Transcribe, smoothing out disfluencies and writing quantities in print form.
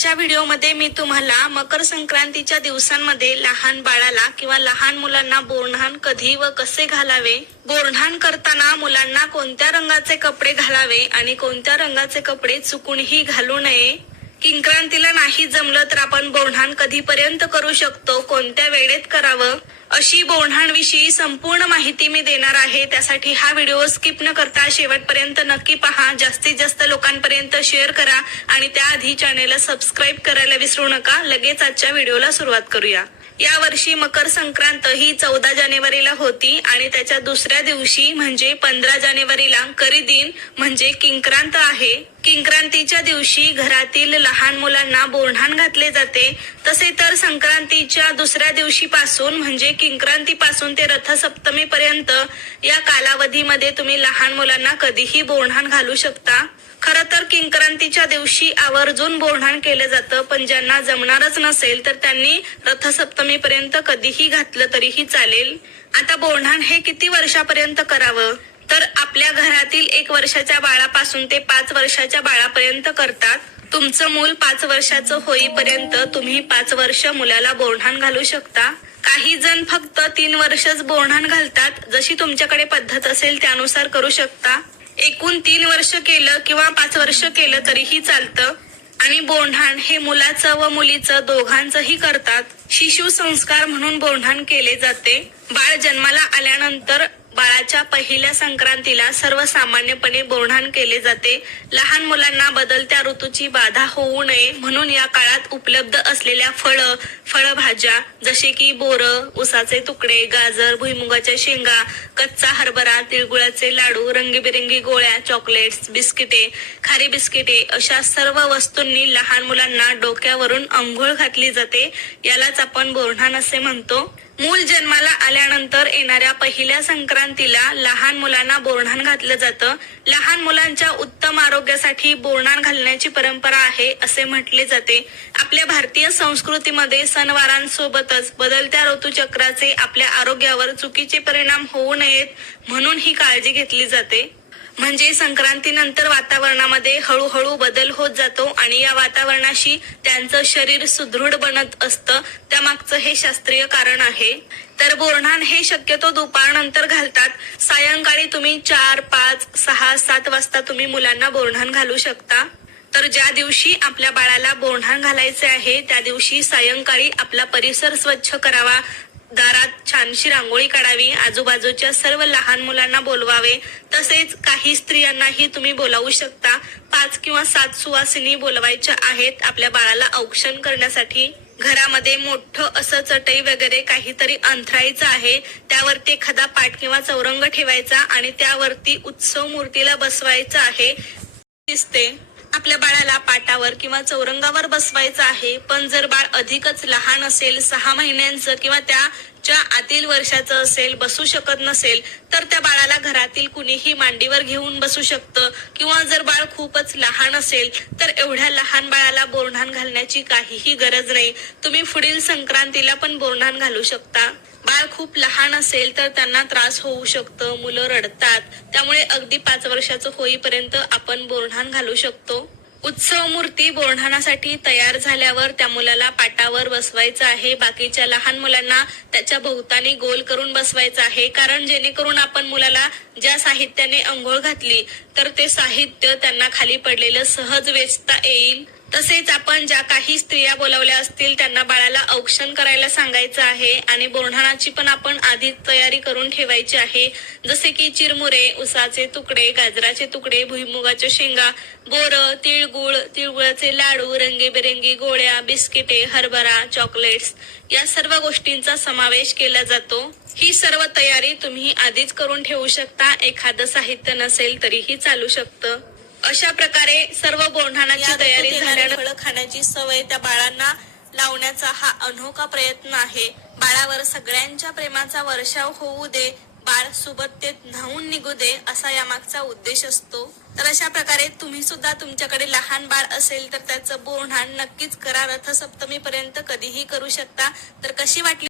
आजच्या व्हिडिओमध्ये मी तुम्हाला मकर संक्रांतीच्या दिवसांमध्ये लहान बाळाला किंवा लहान मुलांना बोरन्हाण कधी व कसे घालावे, बोरन्हाण करताना मुलांना कोणत्या रंगाचे कपडे घालावे आणि कोणत्या रंगाचे कपडे चुकूनही घालू नये, किंक्रांतीला नाही जमलं तर आपण बोरन्हाण कधीपर्यंत करू शकतो, कोणत्या वेळेत करावं, अशी बोरन्हाण विषयी संपूर्ण माहिती मी देणार आहे। त्यासाठी हा व्हिडिओ स्किप न करता शेवटपर्यंत नक्की पहा, जास्तीत जास्त लोकांपर्यंत शेअर करा आणि त्याआधी चॅनेलला सबस्क्राईब करायला विसरू नका। लगेच आजच्या व्हिडिओला सुरुवात करूया। या वर्षी मकर संक्रांत ही 14 जानेवारीला होती आणि त्याच्या दुसऱ्या दिवशी म्हणजे 15 जानेवारीला करीदिन म्हणजे किंक्रांत आहे। किंक्रांतीच्या दिवशी घरातील लहान मुलांना बोरन्हाण घातले जाते। तसे तर संक्रांतीच्या दुसऱ्या दिवशीपासून म्हणजे किंक्रांतीपासून ते रथसप्तमी पर्यंत या कालावधीमध्ये तुम्ही लहान मुलांना कधीही बोरन्हाण घालू शकता। खरं तर किंक्रांतीच्या दिवशी आवर्जून बोरन्हाण केलं जातं, पण ज्यांना जमणारच नसेल तर त्यांनी रथसप्तमी पर्यंत कधीही घातलं तरीही चालेल। आता बोरन्हाण हे किती वर्षापर्यंत करावं, तर आपल्या घरातील 1 वर्षाच्या बाळापासून ते 5 वर्षाच्या बाळापर्यंत करतात। तुमचं मूल 5 वर्षाचं होईपर्यंत तुम्ही 5 वर्ष मुलाला बोरन्हाण घालू शकता। काही जण फक्त 3 वर्षच बोरन्हाण घालतात, जशी तुमच्याकडे पद्धत असेल त्यानुसार करू शकता। एकूण 3 वर्ष केलं किंवा 5 वर्ष केलं तरीही चालतं। आणि बोरन्हाण हे मुलाचं व मुलीचं दोघांचंही करतात। शिशु संस्कार म्हणून बोरन्हाण केले जाते। बाळ जन्माला आल्यानंतर बाळाच्या पहिल्या संक्रांतीला सर्वसामान्यपणे बोरन्हाण केले जाते। लहान मुलांना बदलत्या ऋतूची बाधा होऊ नये म्हणून या काळात उपलब्ध असलेल्या फळभाज्या जसे की बोरं, उसाचे तुकडे, गाजर, भुईमुगाच्या शेंगा, कच्चा हरभरा, तिळगुळाचे लाडू, रंगीबेरंगी गोळ्या, चॉकलेट्स, बिस्किटे, खारी बिस्किटे अशा सर्व वस्तूंनी लहान मुलांना डोक्यावरून अंघोळ घातली जाते। यालाच आपण बोरन्हाण असे म्हणतो। मूल जन्माला आल्यानंतर येणाऱ्या पहिल्या संक्रांतीला लहान मुलांना बोरन्हाण घातलं जातं। लहान मुलांच्या उत्तम आरोग्यासाठी बोरन्हाण घालण्याची परंपरा आहे असे म्हटले जाते। आपल्या भारतीय संस्कृतीमध्ये सणवारांसोबतच बदलत्या ऋतुचक्राचे आपल्या आरोग्यावर चुकीचे परिणाम होऊ नयेत म्हणून ही काळजी घेतली जाते। म्हणजे संक्रांतीनंतर वातावरणामध्ये हळूहळू बदल होत जातो आणि या वातावरणाशी त्यांचं शरीर सुदृढ बनत असतं, त्यामागचं हे शास्त्रीय कारण आहे। तर बोरन्हाण हे शक्यतो दुपारनंतर घालतात। सायंकाळी तुम्ही 4, 5, 6, 7 वाजता तुम्ही मुलांना बोरन्हाण घालू शकता। तर ज्या दिवशी आपल्या बाळाला बोरन्हाण घालायचे आहे त्या दिवशी सायंकाळी आपला परिसर स्वच्छ करावा, दारात छानशी रांगोळी काढावी, आजूबाजूच्या सर्व लहान मुलांना बोलवावे, तसेच काही स्त्रियांनाही तुम्ही बोलावू शकता। 5 किंवा 7 सुवासिनी बोलवायच्या आहेत आपल्या बाळाला औक्षण करण्यासाठी। घरामध्ये मोठं असं चटई वगैरे काहीतरी अंथरायचं आहे, त्यावरती एखादा पाट किंवा चौरंग ठेवायचा आणि त्यावरती उत्सव मूर्तीला बसवायचं आहे। दिसते आपल्या बाळाला पाटावर किंवा चौरंगावर बसवायचं आहे। पण जर बाळ अधिकच लहान असेल, 6 महिन्यांचं किंवा त्याच्या आतील वर्षाचं असेल, बसू शकत नसेल तर त्या बाळाला घरातील कुणीही मांडीवर घेऊन बसू शकतं। किंवा जर बाळ खूपच लहान असेल तर एवढ्या लहान बाळाला बोरन्हाण घालण्याची काहीही गरज नाही, तुम्ही पुढील संक्रांतीला पण बोरन्हाण घालू शकता। बाळ खूप लहान असेल तर त्यांना त्रास होऊ शकतो, मुलं रडतात, त्यामुळे अगदी 5 वर्षाचं होईपर्यंत आपण बोरन्हाण घालू शकतो। उत्सव मूर्ती बोरन्हाणासाठी तयार झाल्यावर त्या मुलाला पाटावर बसवायचं आहे। बाकीच्या लहान मुलांना त्याच्या भोवतानी गोल करून बसवायचं आहे, कारण जेणेकरून आपण मुलाला ज्या साहित्याने अंघोळ घातली तर ते साहित्य त्यांना खाली पडलेलं सहज वेचता येईल। तसेच आपण ज्या काही स्त्रिया बोलावल्या असतील त्यांना बाळाला औक्षण करायला सांगायचं आहे आणि बोरन्हाणाची पण आपण आधी तयारी करून ठेवायची आहे, जसे की चिरमुरे, उसाचे तुकडे, गाजराचे तुकडे, भुईमुगाच्या शेंगा, बोरं, तिळगुळ, तिळगुळाचे लाडू, रंगीबेरंगी गोळ्या, बिस्किटे, हरभरा, चॉकलेट्स या सर्व गोष्टींचा समावेश केला जातो। ही सर्व तयारी तुम्ही आधीच करून ठेवू शकता, एखादं साहित्य नसेल तरीही चालू शकतं। अशा प्रकारे सर्व बोरन्हाणाची तयारी झाल्यानंतर फळं खाण्याची सवय त्या बाळांना लावण्याचा हा अनोखा प्रयत्न आहे। बाळावर सगळ्यांच्या प्रेमाचा वर्षाव होऊ दे, बाळ सुबत्तेत न्हावून निघू दे, असा यामागचा उद्देश असतो। तर अशा प्रकारे तुम्ही सुद्धा तुमच्याकडे लहान बाळ असेल तर त्याचं बोरन्हाण नक्कीच करा। रथसप्तमी पर्यंत कधीही करू शकता। तर कशी वाटली